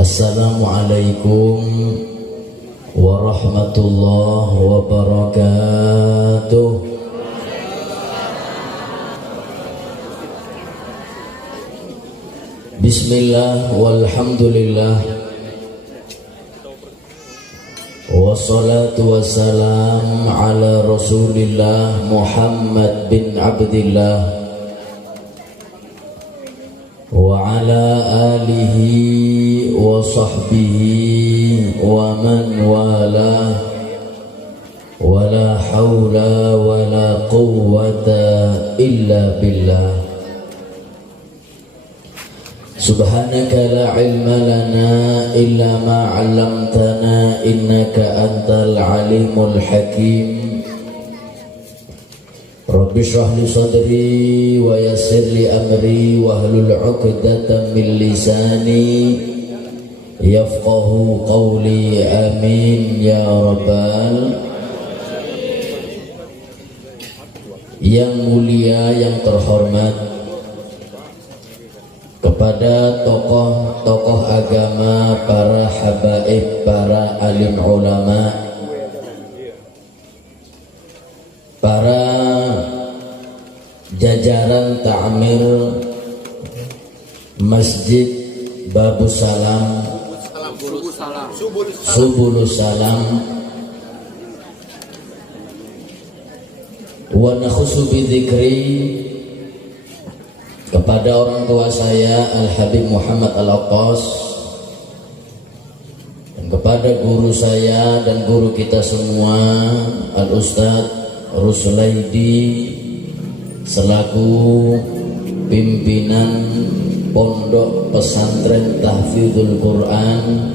Assalamualaikum warahmatullahi wabarakatuh. Bismillah walhamdulillah wassalatu wassalam ala Rasulillah Muhammad bin Abdillah wa ala alihi wa sahbihi wa man wala wa la hawla wa la quwwata illa billah. Subhanaka la ilma lana illa ma 'allamtana innaka antal alimul hakim. Rabbi shrah li sadri wa yassir li amri wahlul 'uqdatam min lisani yafqahu qawli, amin ya rabbal. Yang mulia, yang terhormat, kepada tokoh-tokoh agama, para habaib, para alim ulama, para jajaran ta'mir Masjid Babus Salam, Subulus Salam, wa nakhusu bidzikri, kepada orang tua saya Al-Habib Muhammad Al-Aqqas, dan kepada guru saya dan guru kita semua Al-Ustadz Rusulaidi selaku pimpinan Pondok Pesantren Tahfidzul Quran,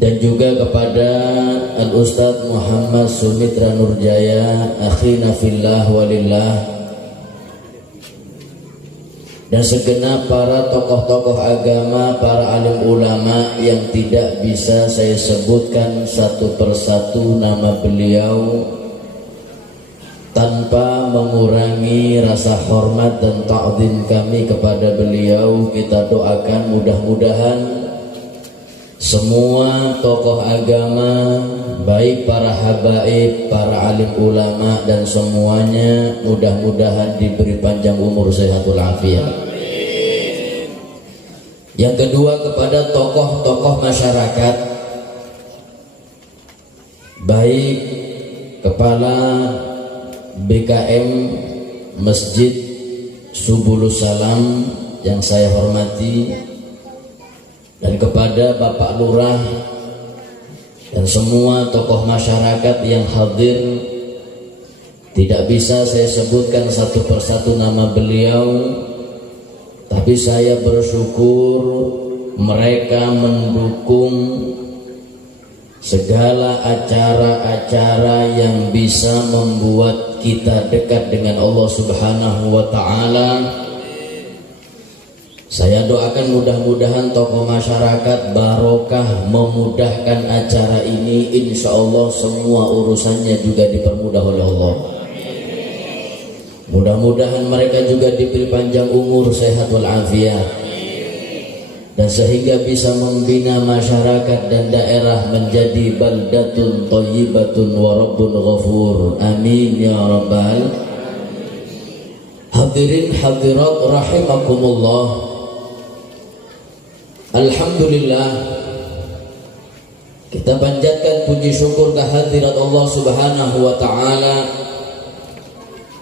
dan juga kepada Al-Ustadz Muhammad Sumitra Nurjaya, akhina fillah walillah, dan segenap para tokoh-tokoh agama, para alim ulama yang tidak bisa saya sebutkan satu persatu nama beliau tanpa mengurangi rasa hormat dan ta'zim kami kepada beliau. Kita doakan mudah-mudahan semua tokoh agama, baik para habaib, para alim ulama, dan semuanya mudah-mudahan diberi panjang umur, sehatul afiat. Yang kedua, kepada tokoh-tokoh masyarakat, baik kepala BKM Masjid Subulus Salam yang saya hormati, dan kepada Bapak Lurah dan semua tokoh masyarakat yang hadir. Tidak bisa saya sebutkan satu persatu nama beliau, tapi saya bersyukur mereka mendukung segala acara-acara yang bisa membuat kita dekat dengan Allah Subhanahu wa ta'ala. Saya doakan mudah-mudahan tokoh masyarakat barokah memudahkan acara ini. Insya Allah semua urusannya juga dipermudah oleh Allah. Mudah-mudahan mereka juga diberi panjang umur, sehat walafiat, dan sehingga bisa membina masyarakat dan daerah menjadi baldatun thayyibatun wa rabbun ghafur, amin ya rabbal. Hadirin hadirat rahimakumullah, alhamdulillah, kita panjatkan puji syukur kehadirat Allah Subhanahu wa ta'ala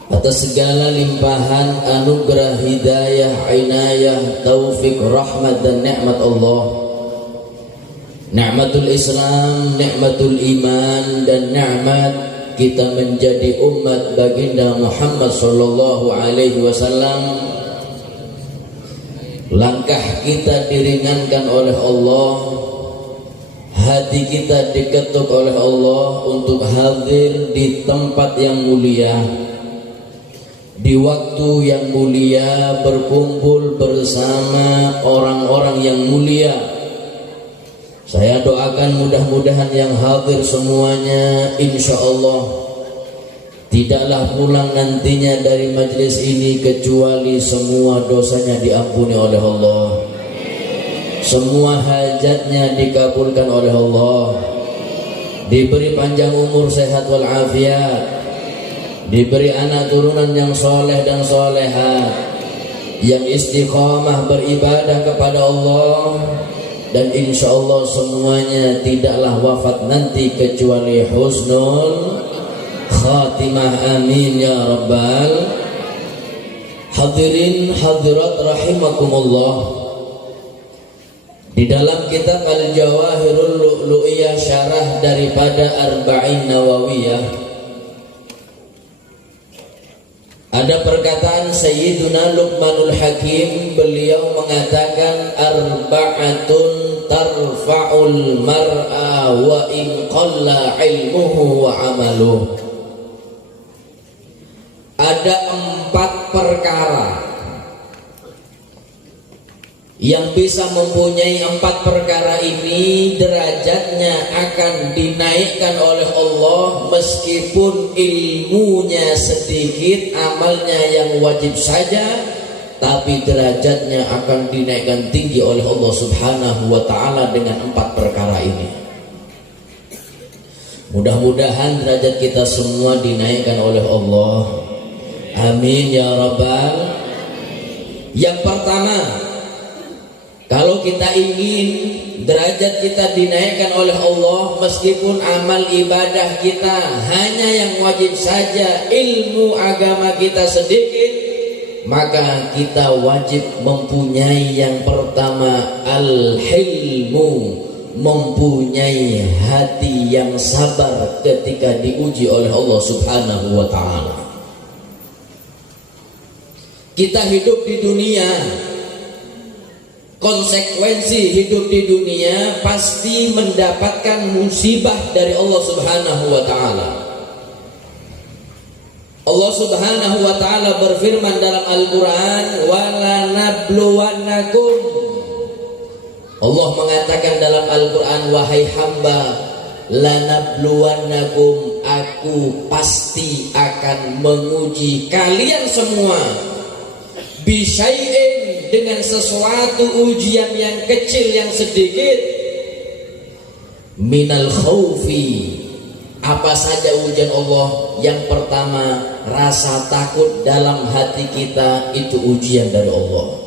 atas segala limpahan anugerah, hidayah, inayah, taufik, rahmat, dan nikmat Allah. Nikmatul Islam, nikmatul iman, dan nikmat kita menjadi umat baginda Muhammad sallallahu alaihi wasallam. Langkah kita diringankan oleh Allah, hati kita diketuk oleh Allah untuk hadir di tempat yang mulia, di waktu yang mulia, berkumpul bersama orang-orang yang mulia. Saya doakan mudah-mudahan yang hadir semuanya insya Allah tidaklah pulang nantinya dari majlis ini kecuali semua dosanya diampuni oleh Allah, semua hajatnya dikabulkan oleh Allah, diberi panjang umur, sehat walafiat, diberi anak turunan yang soleh dan solehat, yang istiqamah beribadah kepada Allah, dan insya Allah semuanya tidaklah wafat nanti kecuali husnul khatimah. Amin ya rabbal. Hadirin hadirat rahimakumullah, di dalam kitab Al-Jawahirul Lu'lu'iyah, syarah daripada Arba'in Nawawiyah, ada perkataan Sayyiduna Luqmanul Hakim. Beliau mengatakan, arba'atun tarfa'ul mar'a wa in qalla ilmuhu wa amaluh. Ada 4 perkara yang bisa mempunyai 4 perkara ini, derajatnya akan dinaikkan oleh Allah meskipun ilmunya sedikit, amalnya yang wajib saja, tapi derajatnya akan dinaikkan tinggi oleh Allah Subhanahu wa ta'ala dengan 4 perkara ini. Mudah-mudahan derajat kita semua dinaikkan oleh Allah. Amin ya rabbal. Yang pertama, kalau kita ingin derajat kita dinaikkan oleh Allah meskipun amal ibadah kita hanya yang wajib saja, ilmu agama kita sedikit, maka kita wajib mempunyai yang pertama al-hilmu, mempunyai hati yang sabar ketika diuji oleh Allah Subhanahu wa ta'ala. Kita hidup di dunia, konsekuensi hidup di dunia pasti mendapatkan musibah dari Allah Subhanahu wa ta'ala. Allah Subhanahu wa ta'ala berfirman dalam Al-Quran, wala nabluwannakum. Allah mengatakan dalam Al-Quran, wahai hamba, lanabluwannakum, aku pasti akan menguji kalian semua, bisyai'in, dengan sesuatu ujian yang kecil, yang sedikit, minal khaufi. Apa saja ujian Allah? Yang pertama, rasa takut dalam hati kita, itu ujian dari Allah.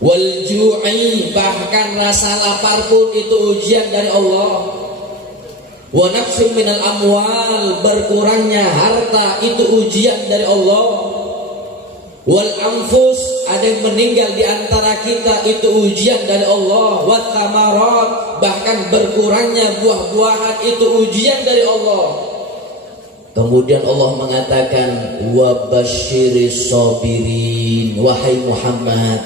Wal ju'i, bahkan rasa lapar pun itu ujian dari Allah. Wa nafsu minal amwal, berkurangnya harta itu ujian dari Allah. Wal anfus, ada yang meninggal di antara kita, itu ujian dari Allah. Wat thamarat, bahkan berkurangnya buah-buahan itu ujian dari Allah. Kemudian Allah mengatakan, wa basyiris sabirin, wahai Muhammad,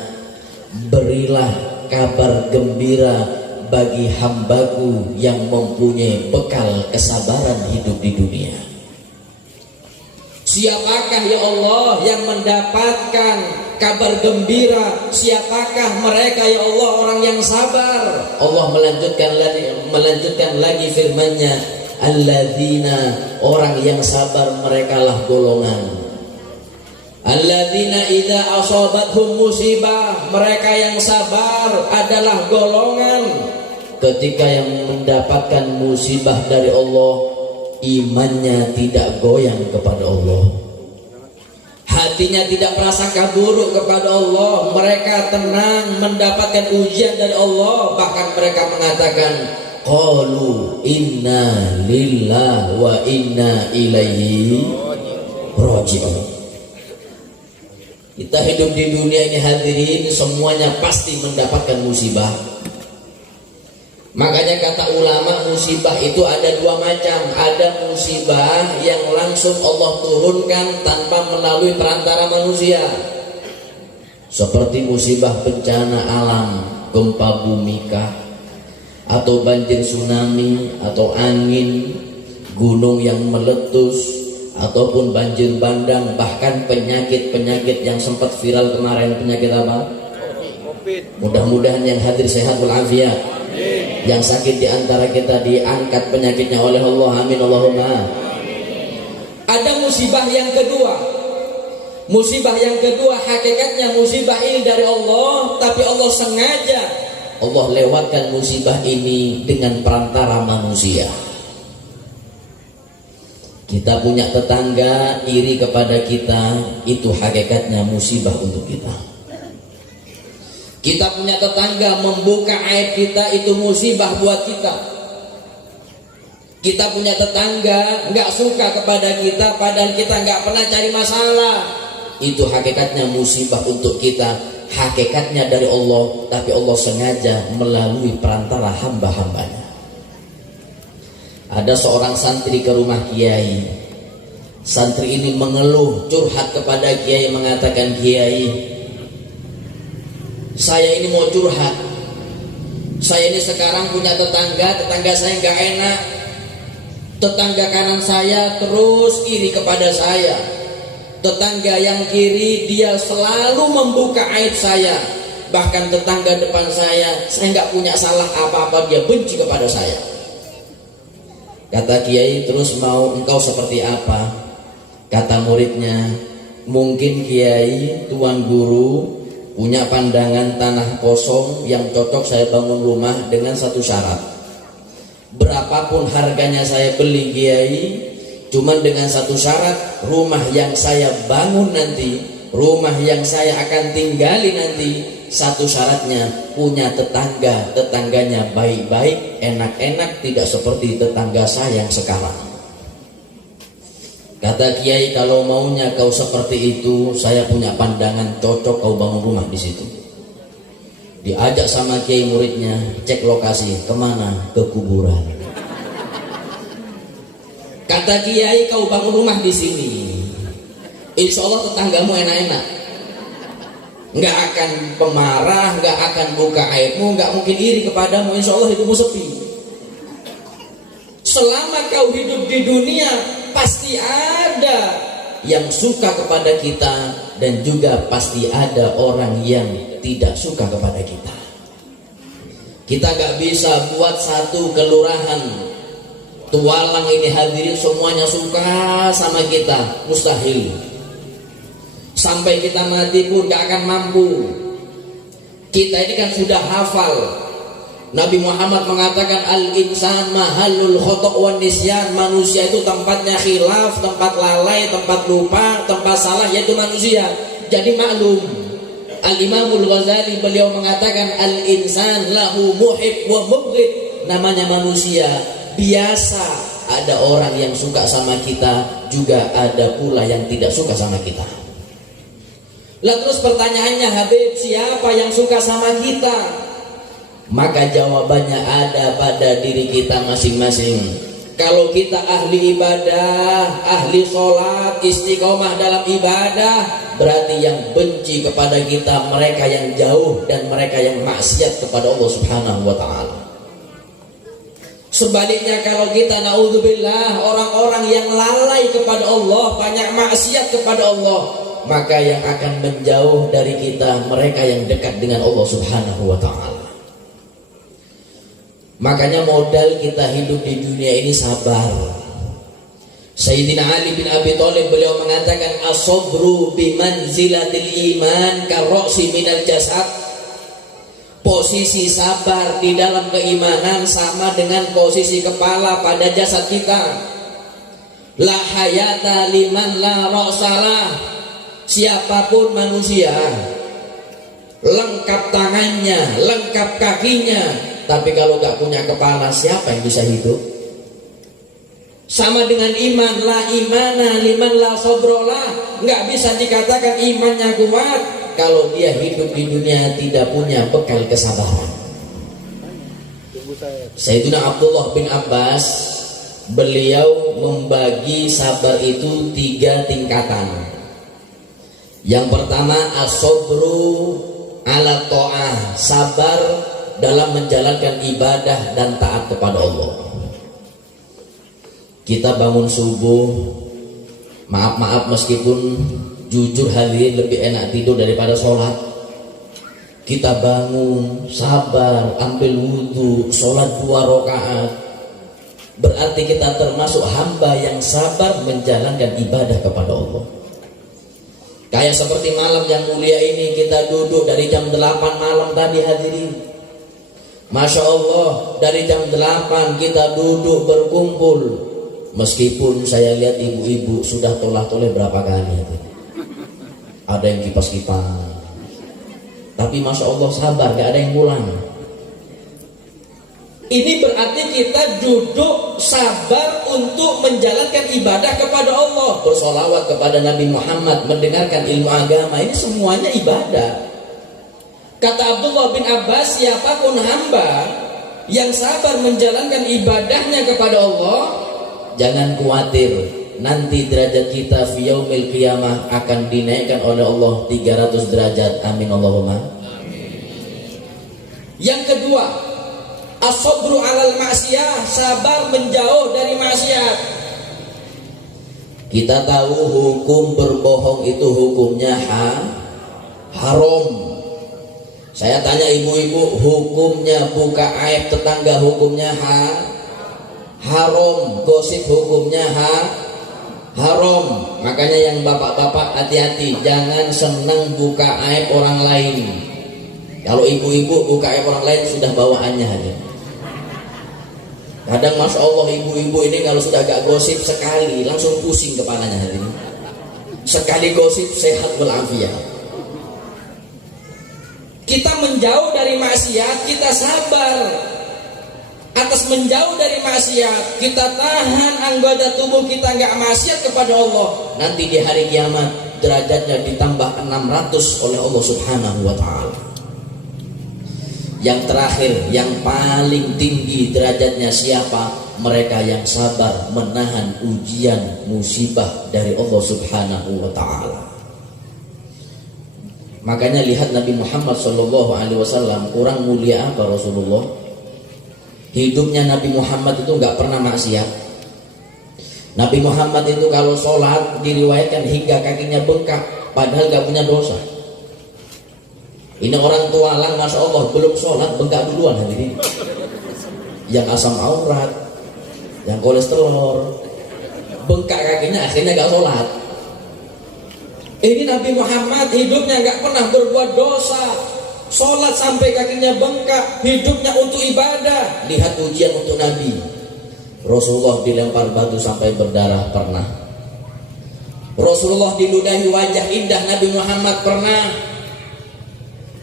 berilah kabar gembira bagi hambaku yang mempunyai bekal kesabaran hidup di dunia. Siapakah ya Allah yang mendapatkan kabar gembira? Siapakah mereka ya Allah orang yang sabar? Allah melanjutkan lagi firman-Nya, alladzina, orang yang sabar merekalah golongan. Alladzina idza asabathum musibah, mereka yang sabar adalah golongan ketika yang mendapatkan musibah dari Allah, imannya tidak goyang kepada Allah, hatinya tidak prasangka buruk kepada Allah, mereka tenang mendapatkan ujian dari Allah. Bahkan mereka mengatakan, qalu inna lillahi wa inna ilaihi raji'un. Kita hidup di dunia ini hadirin, semuanya pasti mendapatkan musibah. Makanya kata ulama, musibah itu ada 2 macam. Ada musibah yang langsung Allah turunkan tanpa melalui perantara manusia, seperti musibah bencana alam, gempa bumi kah, atau banjir tsunami, atau angin, gunung yang meletus, ataupun banjir bandang, bahkan penyakit-penyakit yang sempat viral kemarin. Penyakit apa? Mudah-mudahan yang hadir sehat walafiat. Yang sakit di antara kita diangkat penyakitnya oleh Allah. Amin Allahumma. Ada musibah yang kedua. Musibah yang kedua hakikatnya musibah ini dari Allah, tapi Allah sengaja Allah lewatkan musibah ini dengan perantara manusia. Kita punya tetangga iri kepada kita, itu hakikatnya musibah untuk kita. Kita punya tetangga membuka aib kita, itu musibah buat kita. Kita punya tetangga nggak suka kepada kita, padahal kita nggak pernah cari masalah. Itu hakikatnya musibah untuk kita. Hakikatnya dari Allah, tapi Allah sengaja melalui perantara hamba-hambanya. Ada seorang santri ke rumah kiai. Santri ini mengeluh, curhat kepada kiai, mengatakan, "Kiai, saya ini mau curhat. Saya ini sekarang punya tetangga saya nggak enak. Tetangga kanan saya terus iri kepada saya. Tetangga yang kiri dia selalu membuka aib saya. Bahkan tetangga depan saya nggak punya salah apa-apa, dia benci kepada saya." Kata kiai, "Terus mau engkau seperti apa?" Kata muridnya, "Mungkin kiai, tuan guru, punya pandangan tanah kosong yang cocok saya bangun rumah dengan satu syarat. Berapapun harganya saya beli kiai, cuman dengan satu syarat, rumah yang saya bangun nanti, rumah yang saya akan tinggali nanti, satu syaratnya punya tetangganya baik-baik, enak-enak, tidak seperti tetangga saya yang sekarang." Kata kiai, "Kalau maunya kau seperti itu, saya punya pandangan cocok kau bangun rumah di situ." Diajak sama kiai muridnya, cek lokasi, kemana? Ke kuburan. Kata kiai, "Kau bangun rumah di sini, insya Allah tetanggamu enak-enak, nggak akan pemarah, nggak akan buka aibmu, nggak mungkin iri kepadamu, insya Allah hidupmu sepi. Selama kau hidup di dunia, pasti ada yang suka kepada kita, dan juga pasti ada orang yang tidak suka kepada kita. Kita gak bisa buat satu kelurahan Tualang ini hadirin semuanya suka sama kita, mustahil. Sampai kita mati pun gak akan mampu. Kita ini kan sudah hafal. Nabi Muhammad mengatakan, al-insan mahalul khotok wan nisyan. Manusia itu tempatnya khilaf, tempat lalai, tempat lupa, tempat salah, yaitu manusia. Jadi maklum, Al-Imamul Ghazali beliau mengatakan, al-insan lahu muhib wa mubghid. Namanya manusia, biasa ada orang yang suka sama kita, juga ada pula yang tidak suka sama kita. Lah terus pertanyaannya, Habib, siapa yang suka sama kita? Maka jawabannya ada pada diri kita masing-masing. Kalau kita ahli ibadah, ahli sholat, istiqomah dalam ibadah, berarti yang benci kepada kita mereka yang jauh dan mereka yang maksiat kepada Allah Subhanahu wa ta'ala. Sebaliknya kalau kita naudzubillah orang-orang yang lalai kepada Allah, banyak maksiat kepada Allah, maka yang akan menjauh dari kita mereka yang dekat dengan Allah Subhanahu wa ta'ala. Makanya modal kita hidup di dunia ini sabar. Sayyidina Ali bin Abi Thalib beliau mengatakan, as-sabru bimanzilatil iman karroksi minal jasad. Posisi sabar di dalam keimanan sama dengan posisi kepala pada jasad kita. La hayata liman la ra'salah. Siapapun manusia, lengkap tangannya, lengkap kakinya, tapi kalau gak punya kepala, siapa yang bisa hidup? Sama dengan iman, la imana liman la sabrolah. Gak bisa dikatakan imannya kuat kalau dia hidup di dunia tidak punya bekal kesabaran. Sayyidina Abdullah bin Abbas, beliau membagi sabar itu 3 tingkatan. Yang pertama, as-sabru ala ta'ah, sabar dalam menjalankan ibadah dan taat kepada Allah. Kita bangun subuh, maaf meskipun jujur hadirin lebih enak tidur daripada sholat. Kita bangun, sabar, ambil wudhu, sholat 2 rakaat. berarti kita termasuk hamba yang sabar menjalankan ibadah kepada Allah. Kayak seperti malam yang mulia ini, kita duduk dari jam 8 malam tadi hadirin. Masya Allah, dari jam 8 kita duduk berkumpul. Meskipun saya lihat ibu-ibu sudah tolah-toleh berapa kali. Ada yang kipas-kipas, tapi Masya Allah sabar, gak ada yang pulang. Ini berarti kita duduk sabar untuk menjalankan ibadah kepada Allah, bersolawat kepada Nabi Muhammad, mendengarkan ilmu agama. Ini semuanya ibadah. Kata Abdullah bin Abbas, siapapun hamba yang sabar menjalankan ibadahnya kepada Allah, jangan khawatir, nanti derajat kita fi yaumil qiyamah akan dinaikkan oleh Allah 300 derajat. Amin Allahumma. Yang kedua, as-sabru 'alal ma'siyah, sabar menjauh dari maksiat. Kita tahu hukum berbohong itu hukumnya haram. Saya tanya ibu-ibu, hukumnya buka aib tetangga hukumnya haram, gosip hukumnya haram. Makanya yang bapak-bapak hati-hati, jangan senang buka aib orang lain. Kalau ibu-ibu buka aib orang lain sudah bawaannya aja. Kadang Masya Allah ibu-ibu ini kalau sudah agak gosip sekali langsung pusing kepalanya hari ini. Sekali gosip sehat walafiat. Kita menjauh dari maksiat, kita sabar atas menjauh dari maksiat, kita tahan anggota tubuh kita nggak maksiat kepada Allah. Nanti di hari kiamat derajatnya ditambah 600 oleh Allah Subhanahu wa ta'ala. Yang terakhir, yang paling tinggi derajatnya siapa? Mereka yang sabar menahan ujian musibah dari Allah Subhanahu wa ta'ala. Makanya lihat Nabi Muhammad SAW, kurang mulia apa Rasulullah? Hidupnya Nabi Muhammad itu nggak pernah maksiat. Nabi Muhammad itu kalau sholat diriwayatkan hingga kakinya bengkak, padahal nggak punya dosa. Ini orang tualang Masya Allah belum sholat bengkak duluan hadirin. Yang asam aurat, yang kolesterol, bengkak kakinya akhirnya gak sholat. Ini Nabi Muhammad hidupnya gak pernah berbuat dosa, sholat sampai kakinya bengkak, hidupnya untuk ibadah. Lihat ujian untuk Nabi. Rasulullah dilempar batu sampai berdarah pernah. Rasulullah diludahi wajah indah Nabi Muhammad pernah.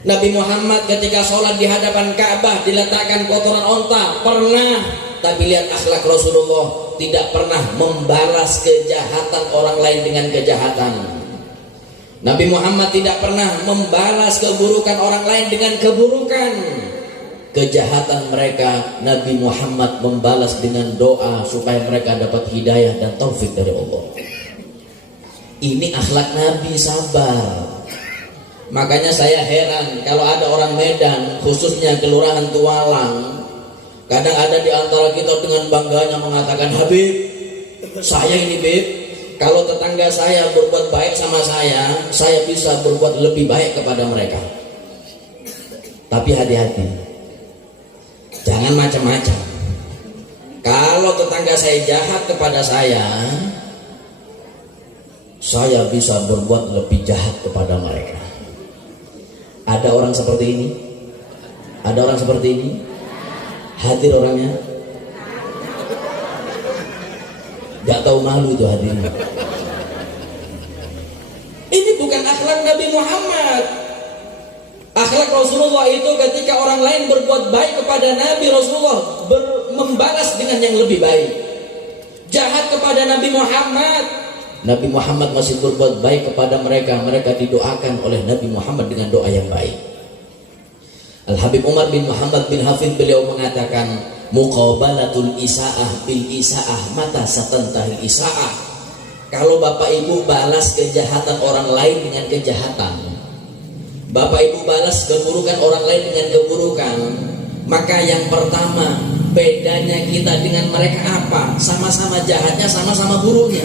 Nabi Muhammad ketika sholat di hadapan Ka'bah diletakkan kotoran onta pernah. Tapi lihat akhlak Rasulullah, tidak pernah membalas kejahatan orang lain dengan kejahatan. Nabi Muhammad tidak pernah membalas keburukan orang lain dengan keburukan. Kejahatan mereka Nabi Muhammad membalas dengan doa supaya mereka dapat hidayah dan taufik dari Allah. Ini akhlak Nabi, sabar. Makanya saya heran kalau ada orang Medan, khususnya Kelurahan Tualang, kadang ada di antara kita dengan bangganya mengatakan, Habib, saya ini Bib, kalau tetangga saya berbuat baik sama saya bisa berbuat lebih baik kepada mereka. Tapi hati-hati, jangan macam-macam. Kalau tetangga saya jahat kepada saya bisa berbuat lebih jahat kepada mereka. Ada orang seperti ini? Ada orang seperti ini? Hadir orangnya? Gak tahu malu itu hadirnya. Ini bukan akhlak Nabi Muhammad. Akhlak Rasulullah itu ketika orang lain berbuat baik kepada Nabi, Rasulullah membalas dengan yang lebih baik. Jahat kepada Nabi Muhammad masih berbuat baik kepada mereka. Mereka didoakan oleh Nabi Muhammad dengan doa yang baik. Al-Habib Umar bin Muhammad bin Hafidh beliau mengatakan, muqabalatul isa'ah bil isa'ah mata satantahil isa'ah. Kalau bapak ibu balas kejahatan orang lain dengan kejahatan, bapak ibu balas keburukan orang lain dengan keburukan, maka yang pertama, bedanya kita dengan mereka apa? Sama-sama jahatnya, sama-sama buruknya.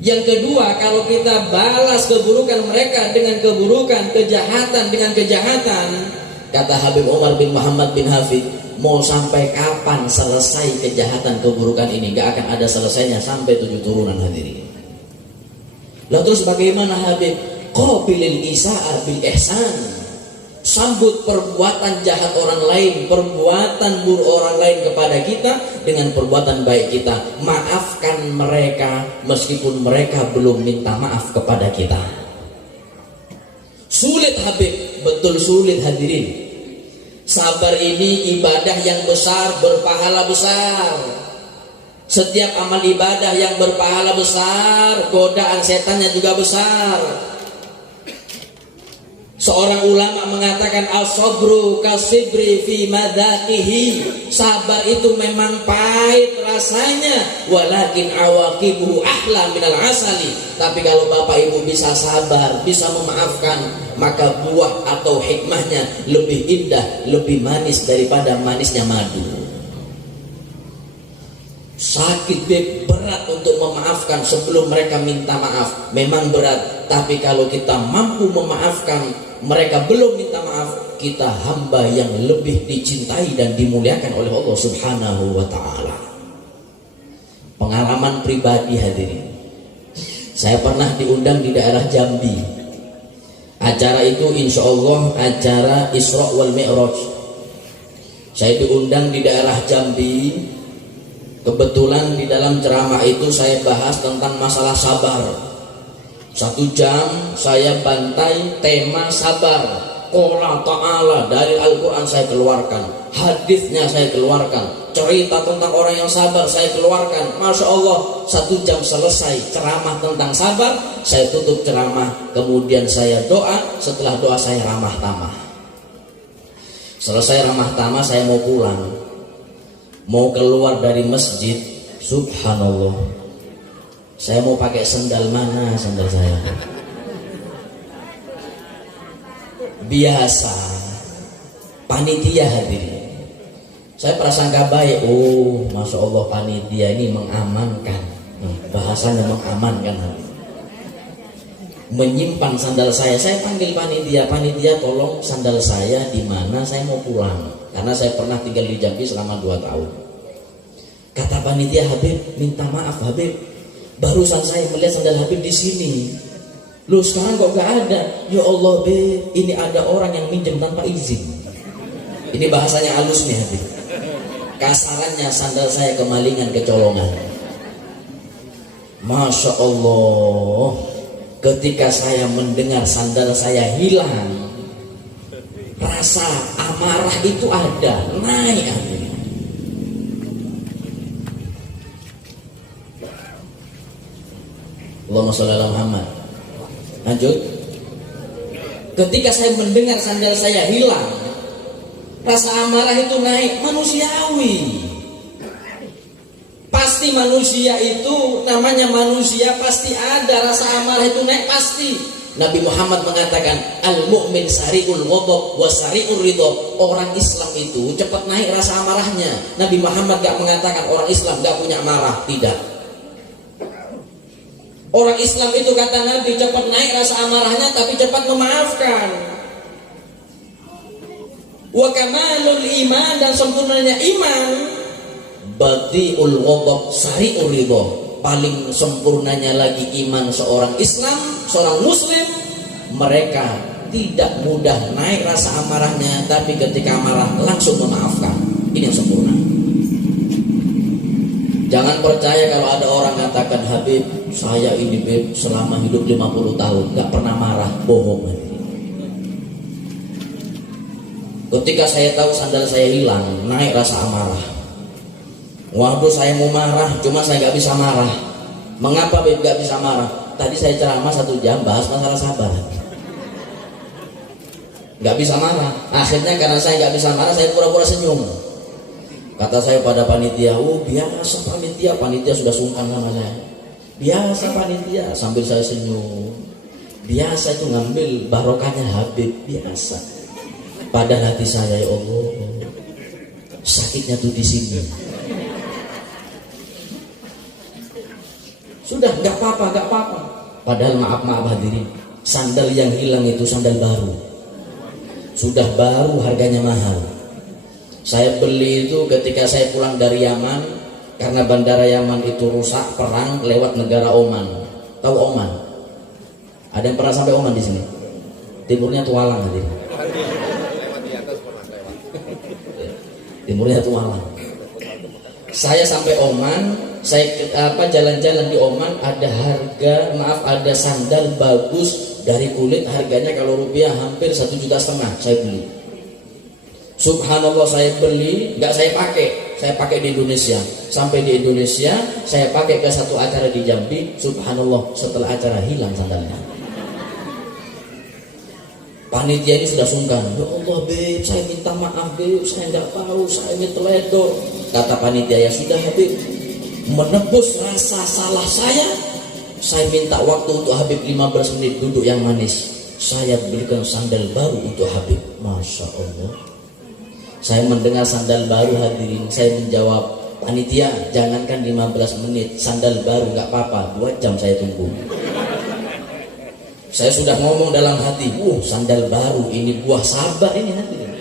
Yang kedua, kalau kita balas keburukan mereka dengan keburukan, kejahatan dengan kejahatan, Kata Habib Umar bin Muhammad bin Hafid, mau sampai kapan selesai kejahatan keburukan ini? Gak akan ada selesainya sampai 7 turunan hadirin. Lalu terus bagaimana Habib? Qabilil isa'ah bil ihsan. Sambut perbuatan jahat orang lain, perbuatan buruk orang lain kepada kita dengan perbuatan baik kita. Maafkan mereka meskipun mereka belum minta maaf kepada kita. Sulit Habib, betul sulit hadirin. Sabar ini ibadah yang besar, berpahala besar. Setiap amal ibadah yang berpahala besar, godaan setannya juga besar. Seorang ulama mengatakan as-sabru kasibri fi madzaqihi. Sabar itu memang pahit rasanya, walakin awaqibuhu ahla minal asali. Tapi kalau Bapak Ibu bisa sabar, bisa memaafkan, maka buah atau hikmahnya lebih indah, lebih manis daripada manisnya madu. Sakit berat untuk memaafkan sebelum mereka minta maaf. Memang berat, tapi kalau kita mampu memaafkan, mereka belum minta maaf, kita hamba yang lebih dicintai dan dimuliakan oleh Allah Subhanahu wa ta'ala. Pengalaman pribadi hadirin, saya pernah diundang di daerah Jambi. Acara itu insya Allah acara Isra wal Mi'raj. Saya diundang di daerah Jambi. Kebetulan di dalam ceramah itu saya bahas tentang masalah sabar. 1 jam saya bantai tema sabar. Qala ta'ala, dari Al-Quran saya keluarkan, hadisnya saya keluarkan, cerita tentang orang yang sabar saya keluarkan. Masya Allah, 1 jam selesai ceramah tentang sabar. Saya tutup ceramah, kemudian saya doa. Setelah doa saya ramah tamah. Selesai ramah tamah saya mau pulang, mau keluar dari masjid. Subhanallah, saya mau pakai sendal, mana sendal saya? Biasa panitia hadirin, saya prasangka baik. Oh, Masya Allah, panitia ini mengamankan. Bahasanya mengamankan, menyimpan sandal saya. Saya panggil panitia, panitia tolong sandal saya di mana, saya mau pulang. Karena saya pernah tinggal di Jambi selama 2 tahun. Kata panitia, Habib, minta maaf Habib, barusan saya melihat sandal Habib di sini. Loh, sekarang kok gak ada? Ya Allah be, ini ada orang yang minjem tanpa izin. Ini bahasanya halus nih Habib. Kasarannya sandal saya kemalingan, kecolongan. Masya Allah, ketika saya mendengar sandal saya hilang, rasa amarah itu ada, naik akhirnya. Allahumma sholli ala Muhammad. Lanjut. Ketika saya mendengar sandal saya hilang, rasa amarah itu naik, manusiawi. Pasti manusia itu, namanya manusia, pasti ada rasa amarah itu naik, pasti. Nabi Muhammad mengatakan al-mu'min sari'ul ghadab wa sari'ul ridha. Orang Islam itu cepat naik rasa amarahnya. Nabi Muhammad gak mengatakan orang Islam gak punya marah, tidak. Orang Islam itu kata Nabi cepat naik rasa amarahnya, tapi cepat memaafkan. Wa kamalul iman, dan sempurnanya iman, badi'ul ghadab sari'ul ridha. Paling sempurnanya lagi iman seorang Islam, seorang Muslim, mereka tidak mudah naik rasa amarahnya, tapi ketika marah langsung memaafkan. Ini yang sempurna. Jangan percaya kalau ada orang katakan, Habib, saya ini Beb, selama hidup 50 tahun gak pernah marah. Bohong. Ketika saya tahu sandal saya hilang, naik rasa amarah. Waduh, saya mau marah, cuma saya gak bisa marah. Mengapa Beb gak bisa marah? Tadi saya ceramah 1 jam bahas masalah sabar, gak bisa marah. Akhirnya karena saya gak bisa marah, saya pura-pura senyum. Kata saya pada panitia, oh biasa panitia, panitia sudah sungkan sama saya. Biasa panitia, sambil saya senyum. Biasa itu ngambil barokahnya Habib, biasa. Padahal hati saya, ya Allah, sakitnya tuh di sini. Sudah, gak apa-apa, gak apa-apa. Padahal maaf hadirin, sandal yang hilang itu sandal baru. sudah baru harganya mahal. Saya beli itu ketika saya pulang dari Yaman, karena bandara Yaman itu rusak perang lewat negara Oman. Tahu Oman? Ada yang pernah sampai Oman di sini? Timurnya Tualang nanti. Timurnya Tualang. Saya sampai Oman, saya jalan-jalan di Oman, ada sandal bagus dari kulit, harganya kalau rupiah hampir 1,5 juta saya beli. Subhanallah, saya beli, nggak saya pakai di Indonesia. Sampai di Indonesia, saya pakai ke satu acara di Jambi. Subhanallah, setelah acara hilang sandalnya. Panitia ini sudah sungkan. Ya Allah Habib, saya minta maaf Habib, saya nggak tahu, saya ini teledor. Kata panitia, ya sudah Habib, menebus rasa salah saya minta waktu untuk Habib 15 menit duduk yang manis. Saya belikan sandal baru untuk Habib. Masya Allah. Saya mendengar sandal baru hadirin, saya menjawab, panitia jangankan 15 menit, sandal baru nggak apa-apa, 2 jam saya tunggu. Saya sudah ngomong dalam hati, sandal baru ini buah sabar ini hadirin.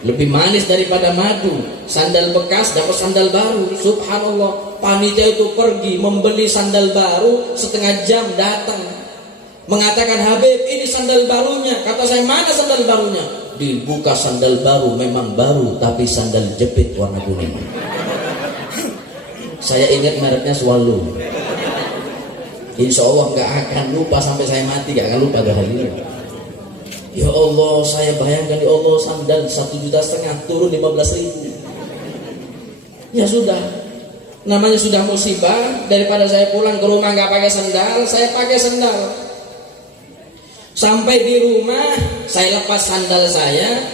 Lebih manis daripada madu. Sandal bekas dapat sandal baru. Subhanallah, panitia itu pergi membeli sandal baru, setengah jam datang mengatakan, Habib ini sandal barunya. Kata saya, mana sandal barunya? Dibuka sandal baru, memang baru, tapi sandal jepit warna kuning. Saya ingat mereknya Swallow. Insya Allah gak akan lupa sampai saya mati, gak akan lupa hari ini. Ya Allah, saya bayangkan, ya Allah, sandal 1,5 juta turun 15.000. Ya sudah, namanya sudah musibah. Daripada saya pulang ke rumah gak pakai sandal, saya pakai sandal. Sampai di rumah, saya lepas sandal saya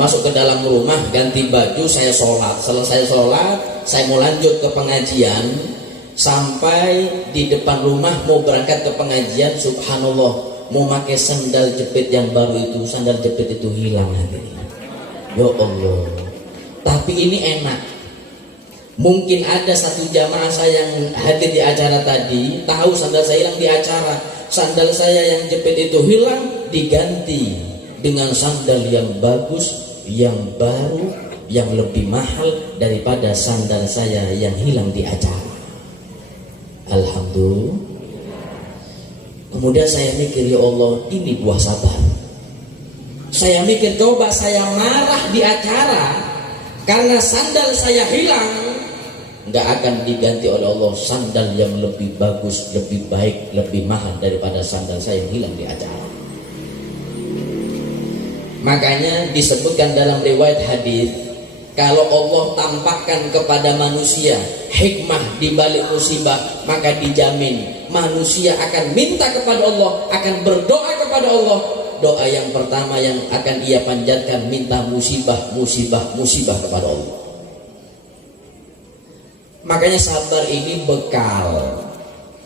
masuk ke dalam rumah, ganti baju, saya sholat. Selesai sholat, saya mau lanjut ke pengajian. Sampai di depan rumah mau berangkat ke pengajian, subhanallah, mau pakai sandal jepit yang baru itu, sandal jepit itu hilang hadirin. Ya Allah. Tapi ini enak. Mungkin ada satu jamaah saya yang hadir di acara tadi, tahu sandal saya hilang di acara. Sandal saya yang jepit itu hilang, diganti dengan sandal yang bagus, yang baru, yang lebih mahal daripada sandal saya yang hilang di acara. Alhamdulillah. Kemudian saya mikir, ya Allah, ini buah sabar. Saya mikir, coba saya marah di acara karena sandal saya hilang, nggak akan diganti oleh Allah sandal yang lebih bagus, lebih baik, lebih mahal daripada sandal saya yang hilang di acara. Makanya disebutkan dalam riwayat hadis, kalau Allah tampakkan kepada manusia hikmah di balik musibah, maka dijamin manusia akan minta kepada Allah, akan berdoa kepada Allah. Doa yang pertama yang akan ia panjatkan, minta musibah kepada Allah. Makanya sabar ini bekal,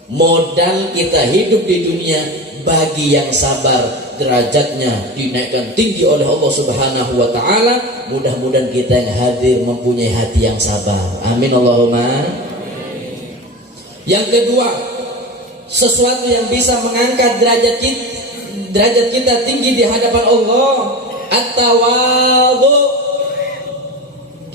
modal kita hidup di dunia. Bagi yang sabar, derajatnya dinaikkan tinggi oleh Allah Subhanahu wa ta'ala. Mudah-mudahan kita yang hadir mempunyai hati yang sabar. Amin Allahumma. Yang kedua, sesuatu yang bisa mengangkat derajat kita tinggi di hadapan Allah, at-tawadhu.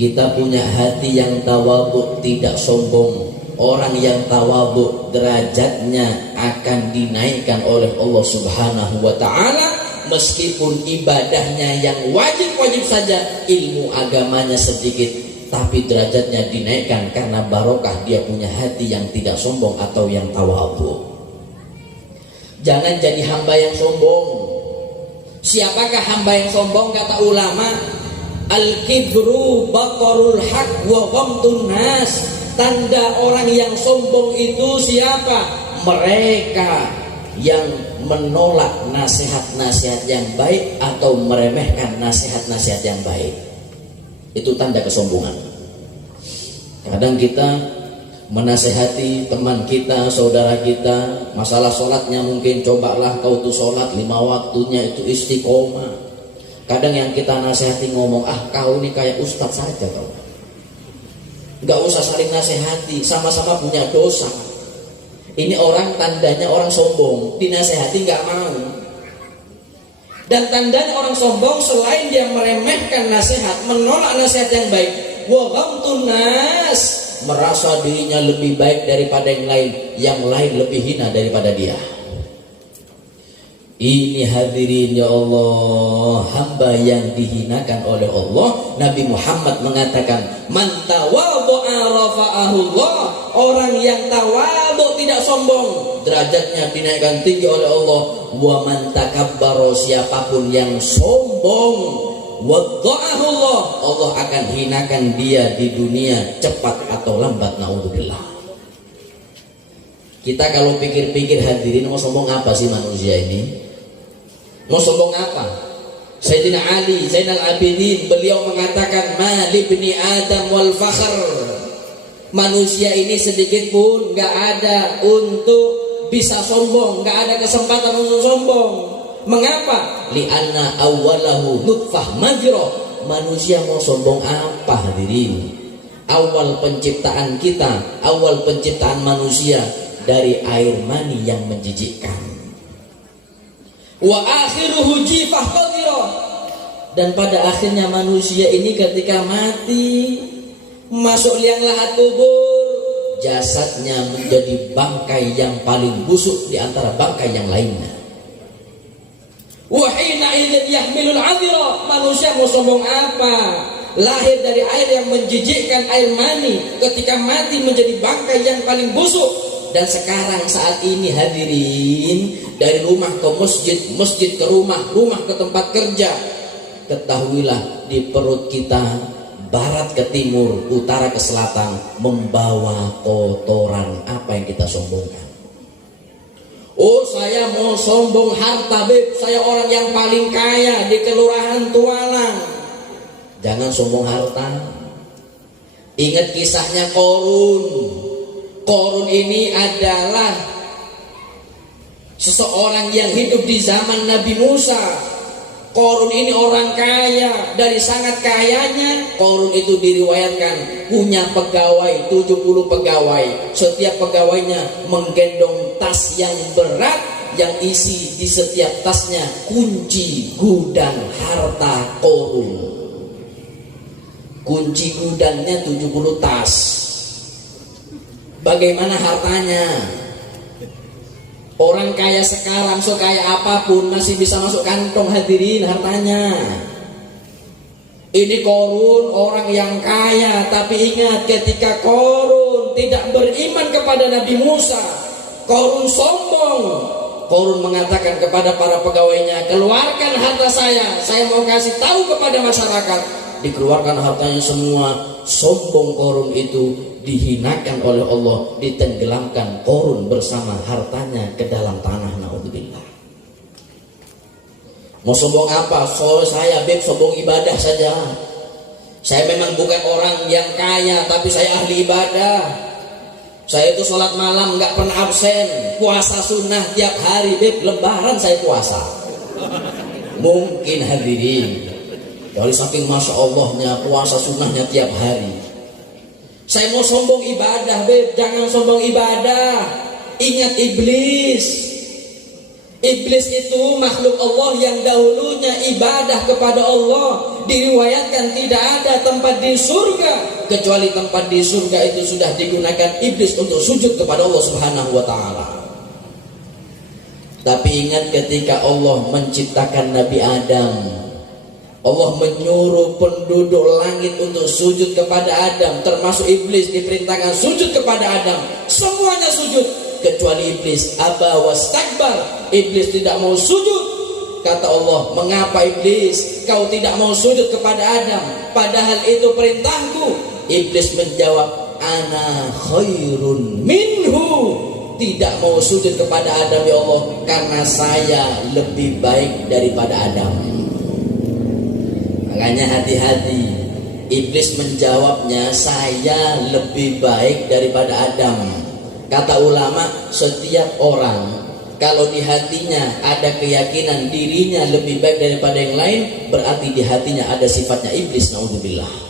Kita punya hati yang tawadhu, tidak sombong. Orang yang tawadhu derajatnya akan dinaikkan oleh Allah Subhanahu wa ta'ala. Meskipun ibadahnya yang wajib-wajib saja, ilmu agamanya sedikit, tapi derajatnya dinaikkan karena barokah dia punya hati yang tidak sombong atau yang tawadhu. Jangan jadi hamba yang sombong. Siapakah hamba yang sombong? Kata ulama, al-kibru batarul haq wa ghamtun nas. Tanda orang yang sombong itu siapa? Mereka yang menolak nasihat-nasihat yang baik atau meremehkan nasihat-nasihat yang baik. Itu tanda kesombongan. Kadang kita menasehati teman kita, saudara kita, masalah sholatnya mungkin, cobalah kau tuh sholat 5 waktunya itu istiqomah. Kadang yang kita nasihati ngomong, kau ini kayak ustadz saja kau. Gak usah saling nasihati, sama-sama punya dosa. Ini orang tandanya orang sombong, dinasihati gak mau. Dan tandanya orang sombong selain dia meremehkan nasihat, menolak nasihat yang baik, wa ghamtun nas, merasa dirinya lebih baik daripada yang lain lebih hina daripada dia. Ini hadirin ya Allah, hamba yang dihinakan oleh Allah. Nabi Muhammad mengatakan, man tawadhu'a rafa'ahullah, orang yang tawadhu tidak sombong, derajatnya dinaikkan tinggi oleh Allah. Wa man takabbara, siapapun yang sombong, wadha'ahullah, Allah akan hinakan dia di dunia cepat atau lambat, naudzubillah. Kita kalau pikir-pikir hadirin, mau sombong apa sih manusia ini? Mau sombong apa? Sayyidina Ali Zainal Abidin, beliau mengatakan, ma libni Adam wal fakhr, manusia ini sedikit pun gak ada untuk bisa sombong, gak ada kesempatan untuk sombong. Mengapa? Li'anna awwalahu nutfah majra, manusia mau sombong apa hadirin? Awal penciptaan kita, awal penciptaan manusia dari air mani yang menjijikkan. Wa akhiruhu jifah qadirah, dan pada akhirnya manusia ini ketika mati masuk liang lahat kubur, jasadnya menjadi bangkai yang paling busuk di antara bangkai yang lainnya. Wa hina idzin yahmilul 'adhira, manusia mau sombong apa? Lahir dari air yang menjijikkan, air mani, ketika mati menjadi bangkai yang paling busuk. Dan sekarang saat ini hadirin, dari rumah ke masjid, masjid ke rumah, rumah ke tempat kerja, ketahuilah di perut kita, barat ke timur, utara ke selatan, membawa kotoran apa yang kita sombongkan. Oh, saya mau sombong harta, beb, saya orang yang paling kaya di kelurahan Tualang. Jangan sombong harta. Ingat kisahnya Qorun. Qorun ini adalah seseorang yang hidup di zaman Nabi Musa. Qorun ini orang kaya, dari sangat kayanya Qorun itu diriwayatkan punya pegawai 70 pegawai. Setiap pegawainya menggendong tas yang berat, yang isi di setiap tasnya kunci gudang harta Qorun. Kunci gudangnya 70 tas. Bagaimana hartanya? Orang kaya sekarang, so kaya apapun masih bisa masuk kantong hadirin hartanya. Ini Qorun orang yang kaya, tapi ingat ketika Qorun tidak beriman kepada Nabi Musa, Qorun sombong. Qorun mengatakan kepada para pegawainya, keluarkan harta saya mau kasih tahu kepada masyarakat. Dikeluarkan hartanya semua. Sombong Qorun itu dihinakan oleh Allah, ditenggelamkan Qorun bersama hartanya ke dalam tanah, naudzubillah. Mau sombong apa? Saya beb sombong ibadah saja. Saya memang bukan orang yang kaya, tapi saya ahli ibadah. Saya itu sholat malam nggak pernah absen, puasa sunnah tiap hari, beb, lebaran saya puasa. Mungkin hadirin, dari saking masya Allahnya puasa sunnahnya tiap hari. Saya mau sombong ibadah, beb, jangan sombong ibadah. Ingat iblis. Iblis itu makhluk Allah yang dahulunya ibadah kepada Allah. Diriwayatkan tidak ada tempat di surga kecuali tempat di surga itu sudah digunakan iblis untuk sujud kepada Allah Subhanahu wa taala. Tapi ingat ketika Allah menciptakan Nabi Adam, Allah menyuruh penduduk langit untuk sujud kepada Adam, termasuk iblis diperintahkan sujud kepada Adam. Semuanya sujud kecuali iblis. Aba wastakbar, iblis tidak mau sujud. Kata Allah, mengapa iblis kau tidak mau sujud kepada Adam, padahal itu perintahku? Iblis menjawab, ana khairun minhu, tidak mau sujud kepada Adam ya Allah karena saya lebih baik daripada Adam. Makanya hati-hati. Iblis menjawabnya, saya lebih baik daripada Adam. Kata ulama, setiap orang kalau di hatinya ada keyakinan dirinya lebih baik daripada yang lain, berarti di hatinya ada sifatnya iblis, naudzubillah.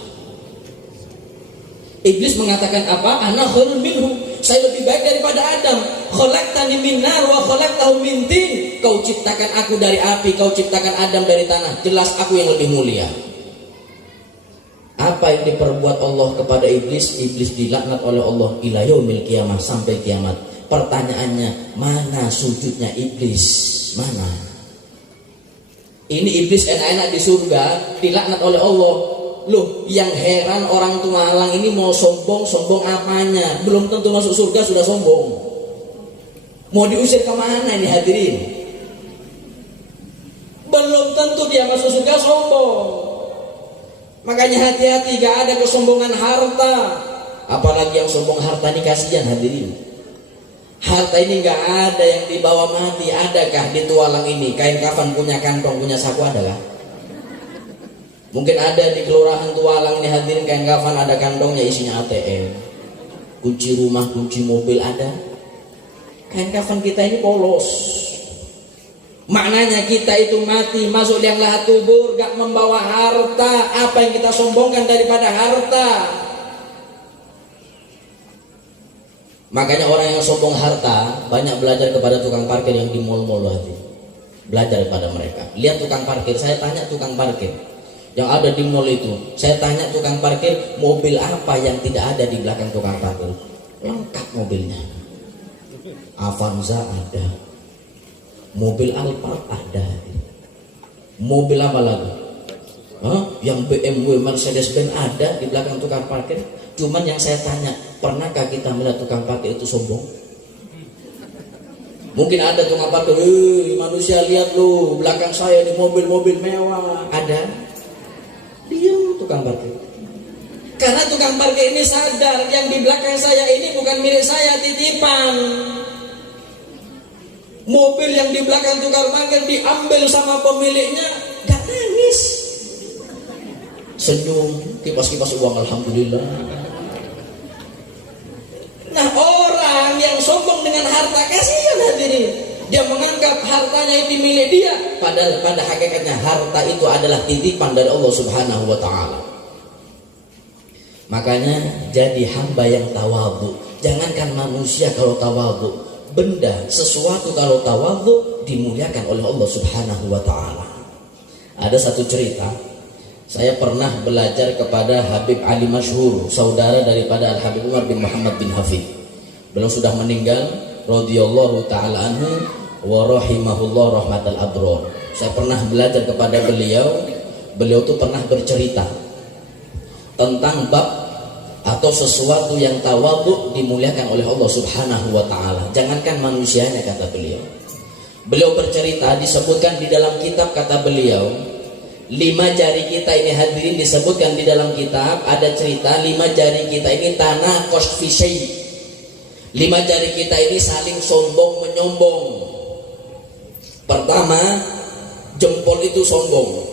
Iblis mengatakan apa? Ana khairun minhu, saya lebih baik daripada Adam. Khalaqtani min nar wa khalaqtahu min tin. kau ciptakan aku dari api, kau ciptakan Adam dari tanah, jelas aku yang lebih mulia. Apa yang diperbuat Allah kepada iblis? Iblis dilaknat oleh Allah ila yaumil qiyamah, sampai kiamat. Pertanyaannya, mana sujudnya iblis? Mana? Ini iblis enak-enak di surga, dilaknat oleh Allah. Loh, yang heran orang tua alang ini mau sombong apanya? Belum tentu masuk surga sudah sombong. Mau diusir kemana ini hadirin? Belum tentu dia masuk surga sombong. Makanya hati-hati, gak ada kesombongan harta. Apalagi yang sombong harta ini kasihan hadirin. Harta ini gak ada yang dibawa mati. Adakah di tualang ini kain kafan punya kantong, punya saku, adakah? Mungkin ada di kelurahan tualang ini hadirin kain kafan ada kantongnya isinya ATM, kunci rumah, kunci mobil ada. Kain kafan kita ini polos. Maknanya kita itu mati, masuk liang lahat kubur, gak membawa harta. Apa yang kita sombongkan daripada harta? Makanya orang yang sombong harta banyak belajar kepada tukang parkir yang di mall-mall hati. Belajar kepada mereka. Lihat tukang parkir, saya tanya tukang parkir yang ada di mall itu, saya tanya tukang parkir, mobil apa yang tidak ada di belakang tukang parkir? Lengkap mobilnya. Avanza ada, mobil Alphard ada, mobil apa lagi? Yang BMW, Mercedes-Benz ada di belakang tukang parkir. Cuman yang saya tanya, pernahkah kita melihat tukang parkir itu sombong? Mungkin ada tukang parkir, manusia lihat lu, belakang saya di mobil-mobil mewah. Ada? Diam tukang parkir. Karena tukang parkir ini sadar yang di belakang saya ini bukan milik saya, titipan. Mobil yang di belakang tukang parkir diambil sama pemiliknya, gak nangis, senyum, kipas-kipas uang, alhamdulillah. Nah, orang yang sombong dengan harta, kasihan hadirin. Dia menganggap hartanya itu milik dia, padahal pada hakikatnya harta itu adalah titipan dari Allah Subhanahu wa taala. Makanya jadi hamba yang tawadhu. Jangankan manusia kalau tawadhu, benda, sesuatu kalau tawadhu dimuliakan oleh Allah Subhanahu wa taala. Ada satu cerita, saya pernah belajar kepada Habib Ali Masyhur, saudara daripada Al Habib Umar bin Muhammad bin Hafid. Beliau sudah meninggal, radhiyallahu taala anhu wa rahimahullah rahmatal abrar. Saya pernah belajar kepada beliau. Beliau tuh pernah bercerita tentang bab atau sesuatu yang tawadhu dimuliakan oleh Allah Subhanahu wa taala. Jangankan manusianya, kata beliau. Beliau bercerita, disebutkan di dalam kitab, kata beliau, 5 jari kita ini hadirin disebutkan di dalam kitab, ada cerita 5 jari kita ini tanah kosfisei. 5 jari kita ini saling sombong menyombong. Pertama, jempol itu sombong.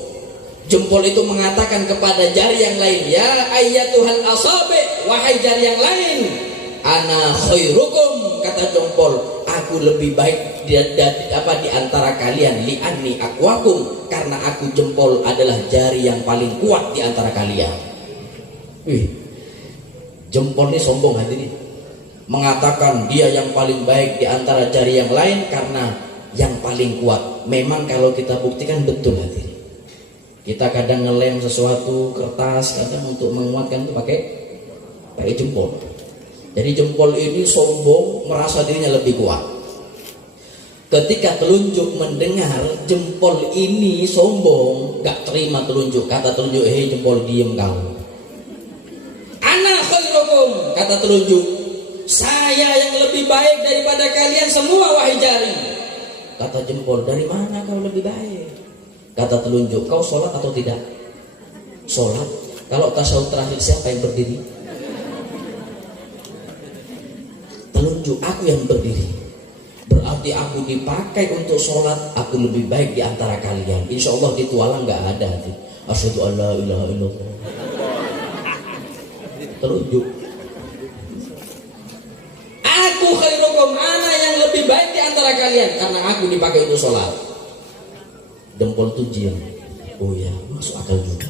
Jempol itu mengatakan kepada jari yang lain, ya ayyatuhal asabi', wahai jari yang lain, ana khairukum, kata jempol, aku lebih baik di antara kalian, li'anni aqwakum, karena aku jempol adalah jari yang paling kuat di antara kalian. Jempol ini sombong hadirin, mengatakan dia yang paling baik di antara jari yang lain karena yang paling kuat. Memang kalau kita buktikan betul hadirin. Kita kadang ngelem sesuatu kertas, kadang untuk menguatkan itu pakai jempol. Jadi jempol ini sombong, merasa dirinya lebih kuat. Ketika telunjuk mendengar jempol ini sombong, gak terima telunjuk. Kata telunjuk, hei jempol, diem kau. Ana khairukum, kata telunjuk, saya yang lebih baik daripada kalian semua, wahai jari. Kata jempol, dari mana kau lebih baik? Kata telunjuk, kau sholat atau tidak? Sholat. Kalau tasawuf terakhir siapa yang berdiri? Telunjuk, aku yang berdiri. Berarti aku dipakai untuk sholat, aku lebih baik di antara kalian. Insya Allah di tualang gak ada. Asyhadu an la ilaha illallah. Telunjuk. Aku khairukum, ana yang lebih baik di antara kalian karena aku dipakai untuk sholat. Jempol itu diam. Oh ya, masuk akal juga.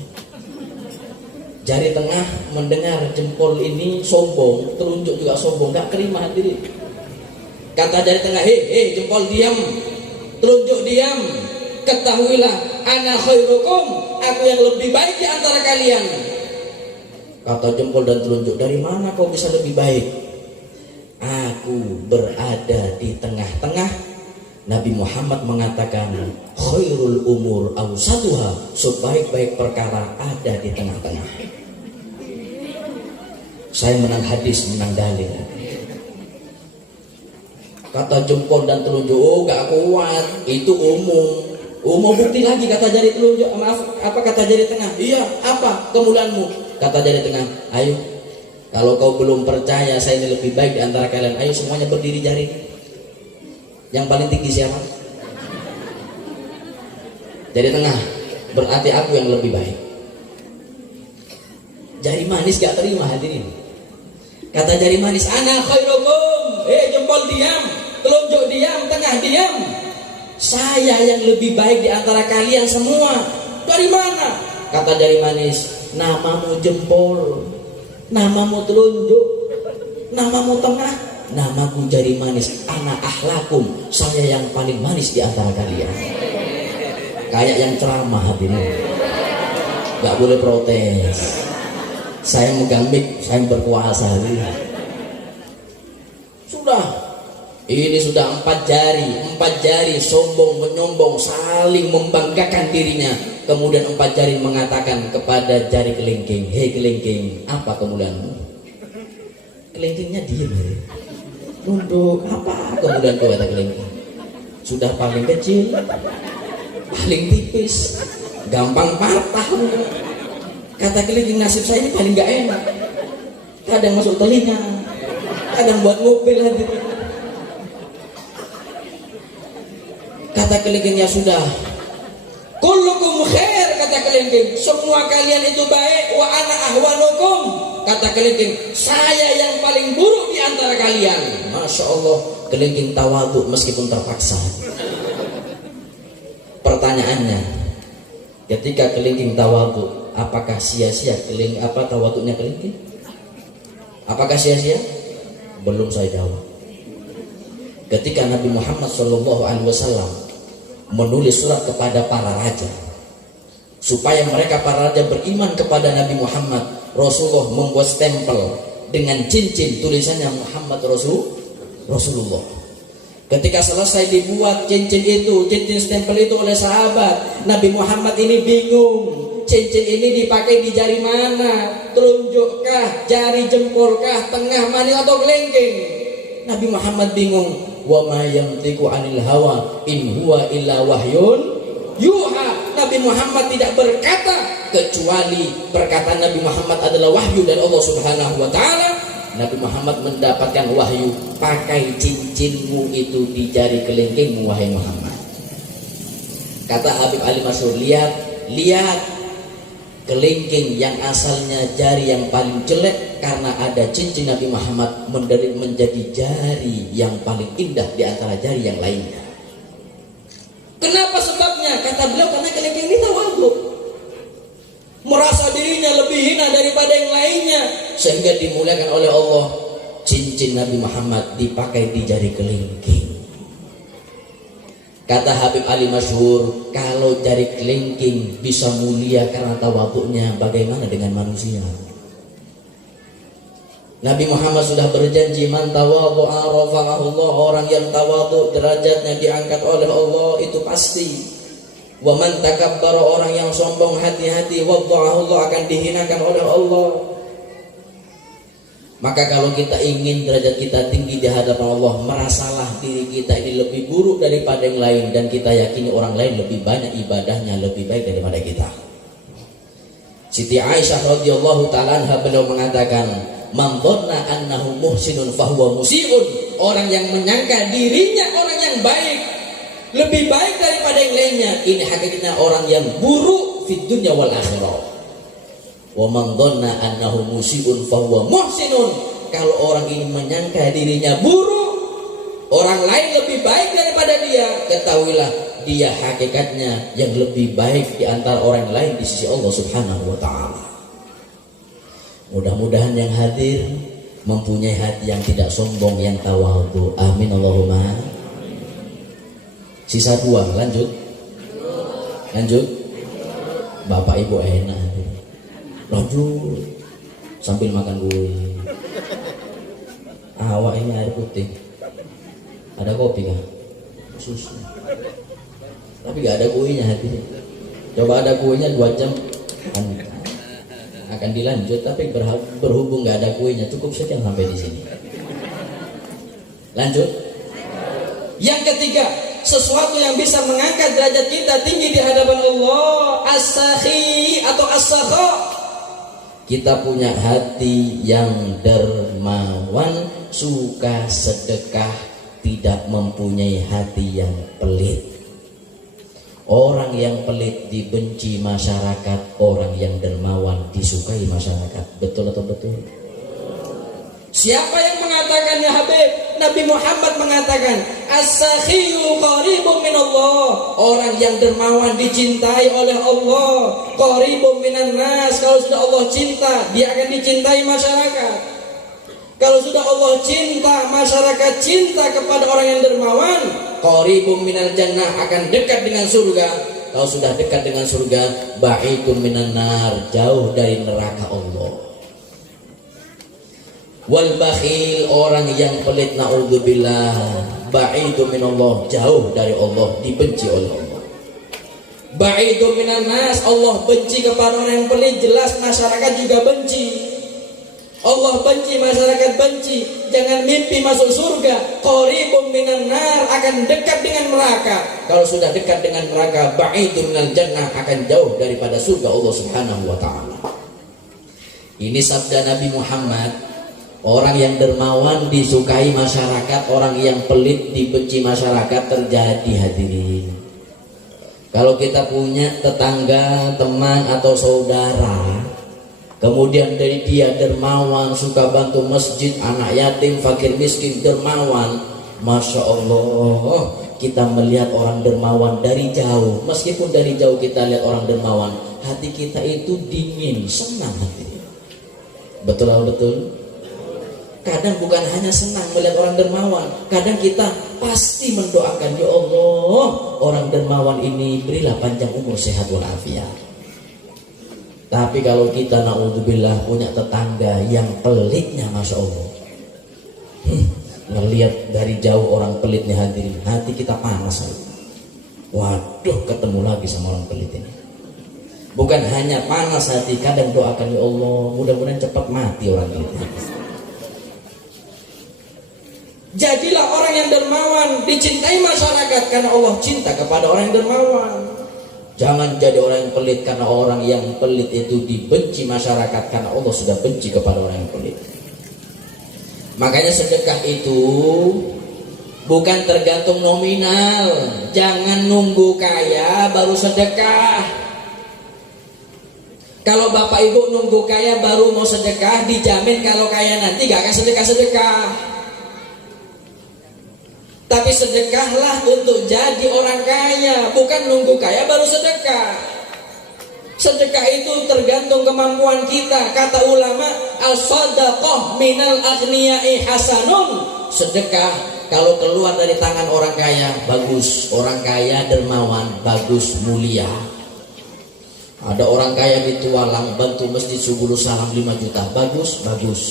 Jari tengah mendengar jempol ini sombong, telunjuk juga sombong, gak terima hadirin. Kata jari tengah, hei jempol diam. telunjuk diam, ketahuilah ana khairukum, aku yang lebih baik di antara kalian. Kata jempol dan telunjuk, dari mana kau bisa lebih baik? Aku berada di tengah-tengah. Nabi Muhammad mengatakan khairul umur awsatuha, sebaik-baik perkara ada di tengah-tengah. Saya menang hadis, menang dalil. Kata jempol dan telunjuk, oh gak kuat, itu umum. Umum bukti lagi, kata jari telunjuk, maaf, apa kata jari tengah? Iya, apa kemuliaanmu? Kata jari tengah, ayo, kalau kau belum percaya saya ini lebih baik di antara kalian, ayo semuanya berdiri jari. Yang paling tinggi siapa? Jari tengah, berarti aku yang lebih baik. Jari manis gak terima hadirin. Kata jari manis, ana khairukum. Jempol diam, telunjuk diam, tengah diam. Saya yang lebih baik di antara kalian semua. Dari mana? Kata jari manis, namamu jempol, namamu telunjuk, namamu tengah, namaku jari manis. Ana ahlakum, saya yang paling manis di antara kalian. Kayak yang ceramah hadirin, gak boleh protes. Saya megang mic, saya berkuasa hadirin. Sudah, ini sudah 4 jari sombong menyombong, saling membanggakan dirinya. Kemudian 4 jari mengatakan kepada jari kelingking, hei kelingking, apa kemuliaanmu? Kelingkingnya diam, nunduk. Apa kemudian kau, kata kelingking? Sudah paling kecil, paling tipis, gampang patah. Kata kelingking, nasib saya ini paling gak enak. Kadang masuk telinga, kadang buat mobil hadirin. Kata kelingkingnya, sudah, kullukum khair, kata kelingking, semua kalian itu baik. Wa ana ahwanukum, kata kelingking, saya yang paling buruk di antara kalian. Masya Allah, kelingking tawadhu meskipun terpaksa. Pertanyaannya, ketika kelingking tawadhu, apakah sia-sia tawadhunya kelingking? Apakah sia-sia? Belum saya jawab. Ketika Nabi Muhammad SAW menulis surat kepada para raja supaya mereka para raja beriman kepada Nabi Muhammad, Rasulullah membuat stempel dengan cincin tulisannya Muhammad Rasulullah. Ketika selesai dibuat cincin stempel itu oleh sahabat, Nabi Muhammad ini bingung. Cincin ini dipakai di jari mana? Telunjukkah, jari jempolkah, tengah, manis atau kelingking? Nabi Muhammad bingung. Wa ma yantiqu 'anil hawa in huwa illa wahyun yuha. Nabi Muhammad tidak berkata kecuali perkataan Nabi Muhammad adalah wahyu dari Allah Subhanahu wa taala. Nabi Muhammad mendapatkan wahyu, pakai cincinmu itu di jari kelingkingmu wahai Muhammad. Kata Habib Ali Masyhur, lihat kelingking yang asalnya jari yang paling jelek, karena ada cincin Nabi Muhammad menjadi jari yang paling indah di antara jari yang lainnya. Kenapa sebabnya? Kata beliau, karena kelingking ini tawadhu, merasa dirinya lebih hina daripada yang lainnya, sehingga dimuliakan oleh Allah. Cincin Nabi Muhammad dipakai di jari kelingking. Kata Habib Ali Masyhur, kalau jari kelingking bisa mulia karena tawadhunya, bagaimana dengan manusia? Nabi Muhammad sudah berjanji, man tawadhu'a rafa'ahu Allah, orang yang tawadhu derajatnya diangkat oleh Allah, itu pasti. Wa man takabbara, orang yang sombong hati-hati, wadha'ahu Allah, akan dihinakan oleh Allah. Maka kalau kita ingin derajat kita tinggi di hadapan Allah, merasalah diri kita ini lebih buruk daripada yang lain, dan kita yakini orang lain lebih banyak ibadahnya, lebih baik daripada kita. Siti Aisyah radhiyallahu ta'ala anha, beliau mengatakan, man dhanna annahu muhsinun fahuwa musii'un, orang yang menyangka dirinya orang yang baik, lebih baik daripada yang lainnya, ini hakikatnya orang yang buruk fid dunya wal akhirah. Wa man dhanna annahu musii'un fahuwa muhsinun, kalau orang ini menyangka dirinya buruk, orang lain lebih baik daripada dia, ketahuilah dia hakikatnya yang lebih baik di antara orang lain di sisi Allah Subhanahu wa taala. Mudah-mudahan yang hadir mempunyai hati yang tidak sombong, yang tawadhu. Amin Allahumma. Sisa 2, lanjut. Bapak ibu enak. Lanjut sambil makan kue. Awak ini air putih. Ada kopi kah? Susu. Tapi gak ada kuenya hati. Coba ada kuenya 2 jam akan dilanjut, tapi berhubung gak ada kuenya, cukup sekian sampai di sini. Lanjut. Yang ketiga, sesuatu yang bisa mengangkat derajat kita tinggi di hadapan Allah, as-sakhi atau as-sakha. Kita punya hati yang dermawan, suka sedekah, tidak mempunyai hati yang pelit. Orang yang pelit dibenci masyarakat, orang yang dermawan disukai masyarakat. Betul atau betul? Siapa yang mengatakan ya Habib? Nabi Muhammad mengatakan, as-sakhiyu qaribun minallah. Orang yang dermawan dicintai oleh Allah. Qaribun minan nas. Kalau sudah Allah cinta, dia akan dicintai masyarakat. Kalau sudah Allah cinta, masyarakat cinta kepada orang yang dermawan, qaribun minal jannah, akan dekat dengan surga. Kalau sudah dekat dengan surga, ba'idun minan nar, jauh dari neraka Allah. Wal bakhil, orang yang pelit, naudzubillah, ba'idun minallah, jauh dari Allah, dibenci oleh Allah. Ba'idun minan nas, Allah benci kepada orang yang pelit, jelas masyarakat juga benci. Allah benci, masyarakat benci. Jangan mimpi masuk surga. Qaribun minan nar, akan dekat dengan neraka. Kalau sudah dekat dengan neraka, ba'idun minal jannah, akan jauh daripada surga Allah Subhanahu wa taala. Ini sabda Nabi Muhammad. Orang yang dermawan disukai masyarakat, orang yang pelit dibenci masyarakat. Terjadi hadirin. Kalau kita punya tetangga, teman atau saudara, kemudian dari dia dermawan, suka bantu masjid, anak yatim, fakir miskin, dermawan, Masya Allah, kita melihat orang dermawan dari jauh. Meskipun dari jauh kita lihat orang dermawan, hati kita itu dingin, senang hati. Betul atau betul? Kadang bukan hanya senang melihat orang dermawan, kadang kita pasti mendoakan, ya Allah, orang dermawan ini berilah panjang umur, sehat walafiat. Tapi kalau kita naudzubillah punya tetangga yang pelitnya, Masya Allah, ngelihat dari jauh orang pelitnya, hadirin, hati kita panas. Waduh, ketemu lagi sama orang pelit ini. Bukan hanya panas hati, kadang doakan, ya Allah, mudah-mudahan cepat mati orang pelit. Jadilah orang yang dermawan, dicintai masyarakat karena Allah cinta kepada orang yang dermawan. Jangan jadi orang yang pelit, karena orang yang pelit itu dibenci masyarakat karena Allah sudah benci kepada orang yang pelit. Makanya sedekah itu bukan tergantung nominal. Jangan nunggu kaya baru sedekah. Kalau bapak ibu nunggu kaya baru mau sedekah, dijamin kalau kaya nanti gak akan sedekah-sedekah. Tapi sedekahlah untuk jadi orang kaya, bukan nunggu kaya baru sedekah. Sedekah itu tergantung kemampuan kita. Kata ulama, as-sadaqah minal aghniyai hasanun. Sedekah kalau keluar dari tangan orang kaya, bagus. Orang kaya dermawan, bagus, mulia. Ada orang kaya di Tualang, bantu masjid Subul Salam 5 juta, bagus, bagus.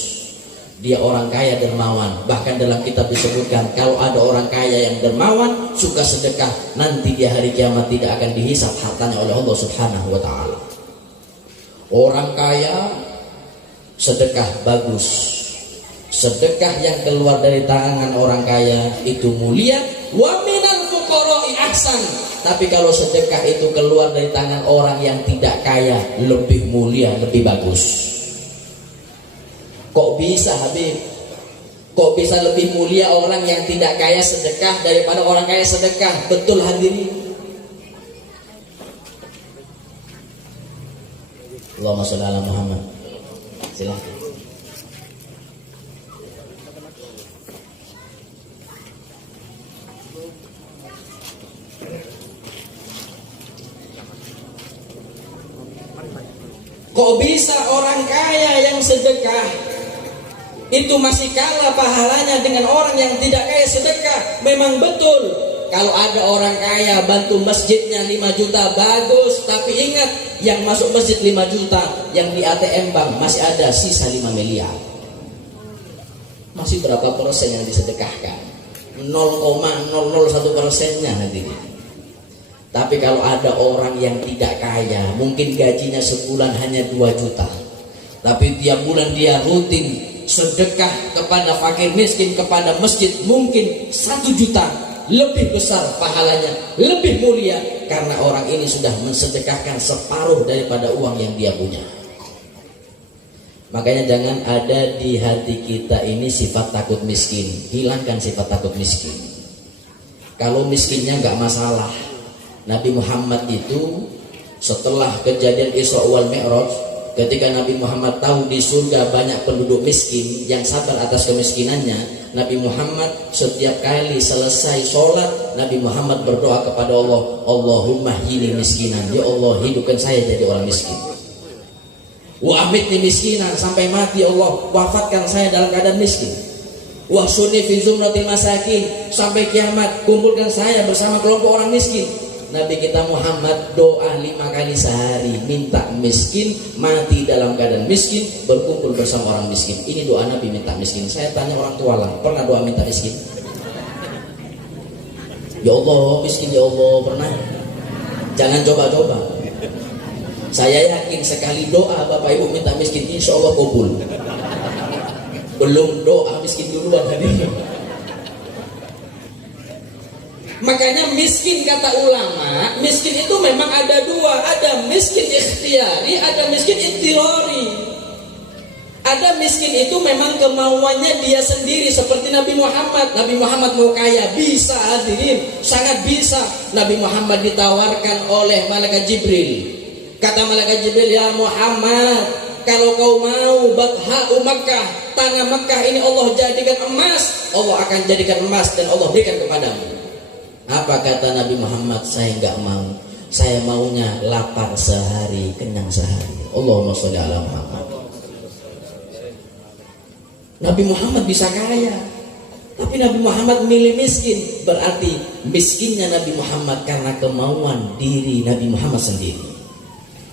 Dia orang kaya dermawan. Bahkan dalam kitab disebutkan, kalau ada orang kaya yang dermawan, suka sedekah, nanti di hari kiamat tidak akan dihisap hartanya oleh Allah Subhanahu wa ta'ala. Orang kaya sedekah bagus. Sedekah yang keluar dari tangan orang kaya itu mulia. Wa minal fuqara'i ahsan. Tapi kalau sedekah itu keluar dari tangan orang yang tidak kaya, lebih mulia, lebih bagus. Kok bisa Habib? Kok bisa lebih mulia orang yang tidak kaya sedekah daripada orang kaya sedekah? Betul hadirin. Allahumma sholli ala Muhammad. Silakan. Kok bisa orang kaya yang sedekah itu masih kalah pahalanya dengan orang yang tidak kaya sedekah? Memang betul. Kalau ada orang kaya bantu masjidnya 5 juta bagus, tapi ingat yang masuk masjid 5 juta, yang di ATM bank masih ada sisa 5 miliar. Masih berapa persen yang disedekahkan? 0,001%-nya nanti. Tapi kalau ada orang yang tidak kaya, mungkin gajinya sebulan hanya 2 juta, tapi tiap bulan dia rutin sedekah kepada fakir miskin, kepada masjid, mungkin 1 juta, lebih besar pahalanya, lebih mulia, karena orang ini sudah mensedekahkan separuh daripada uang yang dia punya. Makanya jangan ada di hati kita ini sifat takut miskin. Hilangkan sifat takut miskin. Kalau miskinnya nggak masalah. Nabi Muhammad itu setelah kejadian Isra wal Mi'raj, ketika Nabi Muhammad tahu di surga banyak penduduk miskin yang sabar atas kemiskinannya, Nabi Muhammad setiap kali selesai sholat, Nabi Muhammad berdoa kepada Allah, Allahumma hini miskinan, ya Allah hidupkan saya jadi orang miskin. Wa amitni miskinan, sampai mati Allah wafatkan saya dalam keadaan miskin. Wa sunni fi zumratil masakin, sampai kiamat kumpulkan saya bersama kelompok orang miskin. Nabi kita Muhammad doa 5 kali sehari, minta miskin, mati dalam keadaan miskin, berkumpul bersama orang miskin. Ini doa Nabi minta miskin. Saya tanya orang tua lah, pernah doa minta miskin? Ya Allah miskin, ya Allah, pernah? Jangan coba-coba. Saya yakin sekali doa Bapak Ibu minta miskin, insya Allah kabul. Belum doa miskin duluan hadir. Makanya miskin, kata ulama, miskin itu memang ada 2, ada miskin ikhtiari, ada miskin ittirari. Ada miskin itu memang kemauannya dia sendiri, seperti Nabi Muhammad. Nabi Muhammad mau kaya, bisa hadirin, sangat bisa. Nabi Muhammad ditawarkan oleh malaikat Jibril. Kata malaikat Jibril, ya Muhammad, kalau kau mau batha'u Makkah, tanah Makkah ini Allah jadikan emas, Allah akan jadikan emas dan Allah berikan kepadamu. Apa kata Nabi Muhammad? Saya enggak mau. Saya maunya lapar sehari, kenyang sehari. Allahumma sholli ala Muhammad. Nabi Muhammad bisa kaya, tapi Nabi Muhammad milih miskin. Berarti miskinnya Nabi Muhammad karena kemauan diri Nabi Muhammad sendiri.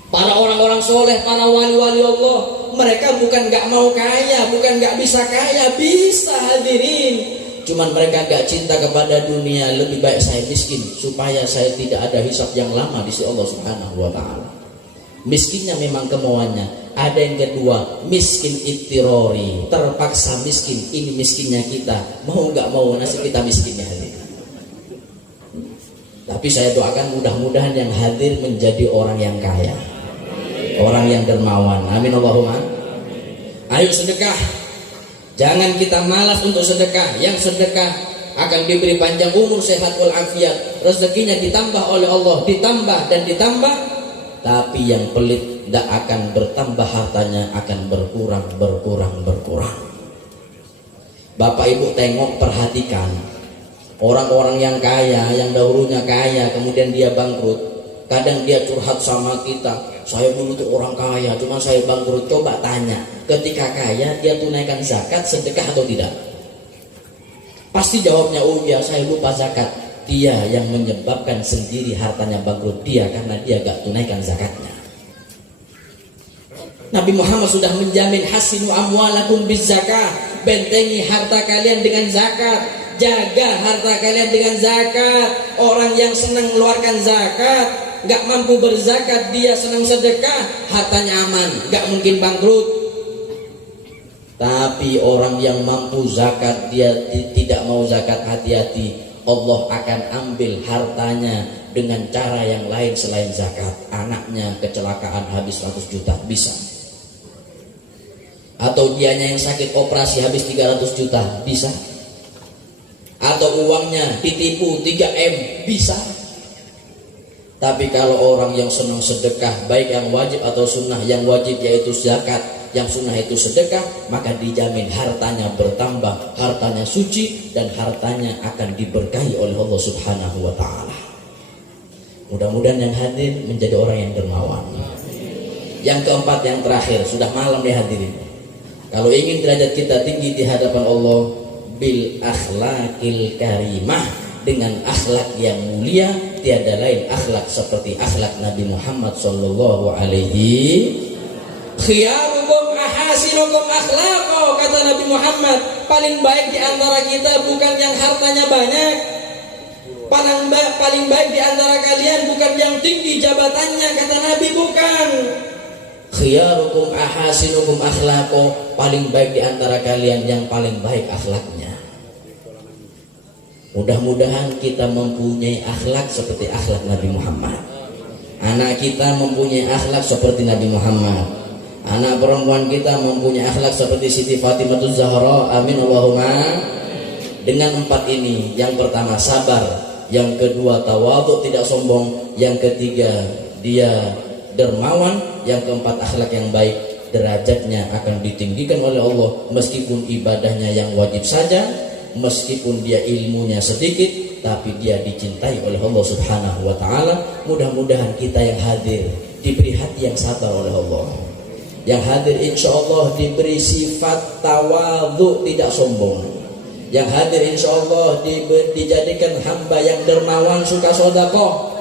Para orang-orang soleh, para wali-wali Allah, mereka bukan enggak mau kaya, bukan enggak bisa kaya, bisa hadirin. Cuman mereka gak cinta kepada dunia. Lebih baik saya miskin supaya saya tidak ada hisab yang lama di sisi Allah Subhanahu wa ta'ala. Miskinnya memang kemauannya. Ada yang kedua, miskin ittirori, terpaksa miskin. Ini miskinnya kita, mau gak mau nasib kita miskinnya hadir. Tapi saya doakan mudah-mudahan yang hadir menjadi orang yang kaya, orang yang dermawan. Amin Allahumma. Ayo sedekah. Jangan kita malas untuk sedekah. Yang sedekah akan diberi panjang umur, sehat wal afiat. Rezekinya ditambah oleh Allah, ditambah dan ditambah. Tapi yang pelit tidak akan bertambah, hartanya akan berkurang. Bapak Ibu tengok, perhatikan orang-orang yang kaya, yang dahulunya kaya kemudian dia bangkrut. Kadang dia curhat sama kita, saya dulu tuh orang kaya, cuma saya bangkrut. Coba tanya, ketika kaya dia tunaikan zakat, sedekah atau tidak? Pasti jawabnya, oh ya saya lupa zakat. Dia yang menyebabkan sendiri hartanya bangkrut, dia karena dia gak tunaikan zakatnya. Nabi Muhammad sudah menjamin hasinu amwalakum bizakah, bentengi harta kalian dengan zakat, jaga harta kalian dengan zakat. Orang yang senang mengeluarkan zakat, gak mampu berzakat, dia senang sedekah, hartanya aman, gak mungkin bangkrut. Tapi orang yang mampu zakat, dia tidak mau zakat, hati-hati, Allah akan ambil hartanya dengan cara yang lain selain zakat. Anaknya kecelakaan habis 100 juta, bisa. Atau dianya yang sakit operasi habis 300 juta, bisa. Atau uangnya ditipu 3M, bisa. Tapi kalau orang yang senang sedekah, baik yang wajib atau sunnah, yang wajib yaitu zakat, yang sunnah itu sedekah, maka dijamin hartanya bertambah, hartanya suci, dan hartanya akan diberkahi oleh Allah Subhanahu wa ta'ala. Mudah-mudahan yang hadir menjadi orang yang dermawan. Yang keempat, yang terakhir, sudah malam ya hadirin. Kalau ingin derajat kita tinggi di hadapan Allah, bil akhlaqil karimah, dengan akhlak yang mulia, tiada lain akhlak seperti akhlak Nabi Muhammad sallallahu alaihi. Khiyarukum ahasinukum akhlaqo, kata Nabi Muhammad, paling baik di antara kita bukan yang hartanya banyak. Paling baik di antara kalian bukan yang tinggi jabatannya, kata Nabi, bukan. Khiyarukum ahasinukum akhlaqo, paling baik di antara kalian yang paling baik akhlaknya. Mudah-mudahan kita mempunyai akhlak seperti akhlak Nabi Muhammad. Anak kita mempunyai akhlak seperti Nabi Muhammad. Anak perempuan kita mempunyai akhlak seperti Siti Fatimah Zahra. Amin Allahumma. Dengan 4 ini, yang pertama sabar, yang kedua tawadhu tidak sombong, yang ketiga dia dermawan, yang keempat akhlak yang baik, derajatnya akan ditinggikan oleh Allah meskipun ibadahnya yang wajib saja, meskipun dia ilmunya sedikit, tapi dia dicintai oleh Allah Subhanahu wa taala. Mudah-mudahan kita yang hadir diberi hati yang sabar oleh Allah. Yang hadir insya Allah diberi sifat tawadhu tidak sombong. Yang hadir insya Allah dijadikan hamba yang dermawan, suka sedekah.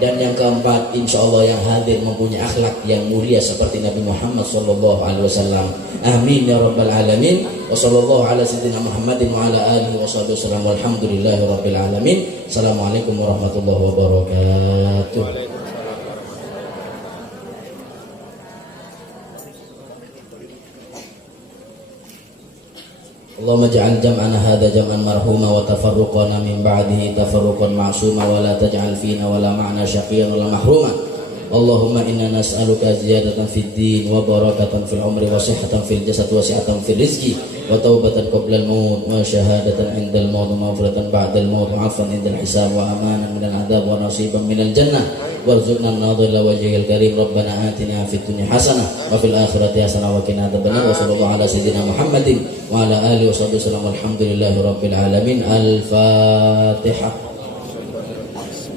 Dan yang keempat, insya Allah yang hadir mempunyai akhlak yang mulia seperti Nabi Muhammad sallallahu alaihi wasallam. Amin ya rabbal alamin. Wa sallallahu ala sayyidina Muhammadin wa ala alihi wa sahbihi wasallam. Walhamdulillahi rabbil alamin. Assalamualaikum warahmatullahi wabarakatuh. Allahumma ja'al jam'ana hadha jam'an marhuma wa tafarruqana min ba'dihi tafarruqan ma'suma wa la taj'al fina wa la ma'na syaqiyan wa la mahruma. Allahumma inna nas'aluka ziyadatan fid din wa barakatan fil umri wa sihhatan fil jasad wa sihhatan fil rizqi wa taubatan qabla al maut wa syahadatan 'inda al maut wa maghfiratan ba'da al maut wa 'afwan 'inda al hisab wa amanan min al 'adzab wa nasiban min al jannah warzuqna an-nadhira wajhil karim. Rabbana atina fid dunya hasanah wa fil akhirati hasanah wa qina adzabannar. Wa sallallahu ala sayyidina Muhammadin wa ala alihi wa sahbihi wasallam. Alhamdulillahi rabbil alamin. Al-Fatihah.